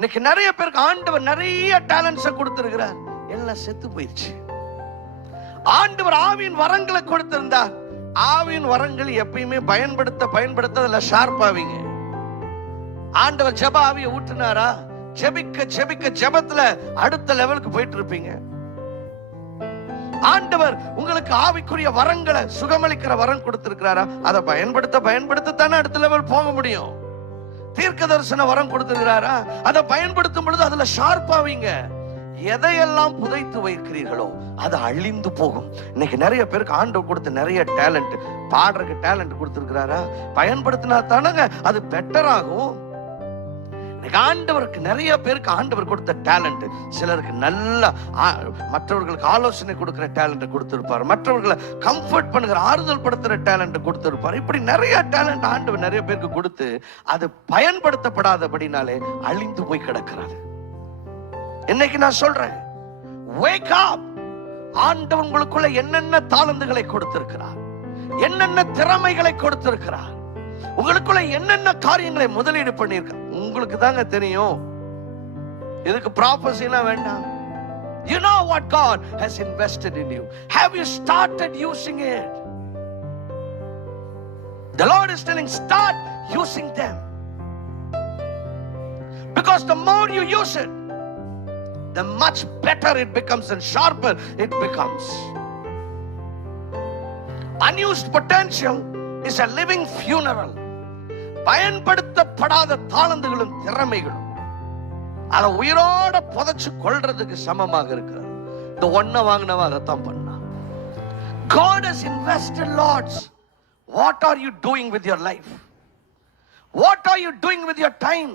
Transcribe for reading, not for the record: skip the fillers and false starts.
இன்னைக்கு நிறைய பேருக்கு ஆண்டவர் நிறைய டேலண்ட்ஸை கொடுத்திருக்கிறார், எல்லாம் செத்து போயிடுச்சு. ஆண்டவர் ஆவியின் வரங்களை கொடுத்திருந்தார். ஆவியின் வரங்கள் எப்பயுமே பயன்படுத்த அதுல ஷார்ப்பாவீங்க. ஆண்டவர் ஜெப ஆவியை ஊற்றினாரா, ஜெபிக்க ஜெபத்துல அடுத்த லெவலுக்கு போயிட்டு இருப்பீங்க. ஆண்டவர் உங்களுக்கு ஆவிக்குரிய வரங்களை, சுகமளிக்கிற வரம் கொடுத்திருக்கிறாரா, அதை பயன்படுத்தத்தானே அடுத்த லெவல் போக முடியும். தீர்க்க தரிசன வரம் கொடுத்திருக்கிறாரா, அதை பயன்படுத்தும் பொழுது அதுல ஷார்ப்பாவீங்க. எதையெல்லாம் புதைத்து வைக்கிறீர்களோ அது அழிந்து போகும். இன்னைக்கு நிறைய பேருக்கு ஆண்டவர் கொடுத்த நிறைய டேலண்ட், பாடுறதுக்கு டேலண்ட் கொடுத்திருக்கிறாரா, பயன்படுத்தினா தானங்க அது பெட்டர் ஆகும். ஆண்டவருக்கு நிறைய பேருக்கு ஆண்டவர் கொடுத்த டேலண்ட், சிலருக்கு நல்ல மற்றவர்களுக்கு ஆலோசனை கொடுக்கிற டேலண்ட் கொடுத்திருப்பார், மற்றவர்களை கம்ஃபர்ட் பண்ணுகிற ஆறுதல் படுத்துற டேலண்ட் கொடுத்திருப்பார். இப்படி நிறைய டேலண்ட் ஆண்டவர் நிறைய பேருக்கு கொடுத்து அது பயன்படுத்தப்படாதபடினாலே அழிந்து போய் கிடக்கிறது. இன்னைக்கு நான் சொல்றேன், wake up. ஆண்டவர் உங்களுக்குள்ள என்னென்ன தாளந்துகளை கொடுத்திருக்கிறார், என்னென்ன திறமைகளை கொடுத்திருக்கிறார், உங்களுக்குள்ள என்னென்ன காரியங்களை முதலீடு பண்ணிருக்க உங்களுக்கு தாங்க தெரியும். இதுக்கு ப்ராபசிலாம் வேண்டாம். You know what God has invested in you. Have you started using it? The Lord is telling, start using them, because the more you use it, the much better it becomes and sharper it becomes. Unused potential is a living funeral. பயன்படுத்தப்படாத தாளந்துகளும் திறமைகளும் அத உயிரோட புதைச்சு கொள்றதுக்கு சமமாக இருக்கிறது. இந்த ஒன்ன வாங்கினவன் அதைத்தான் பண்ணா. God has invested lots. What are you doing with your life? What are you doing with your time?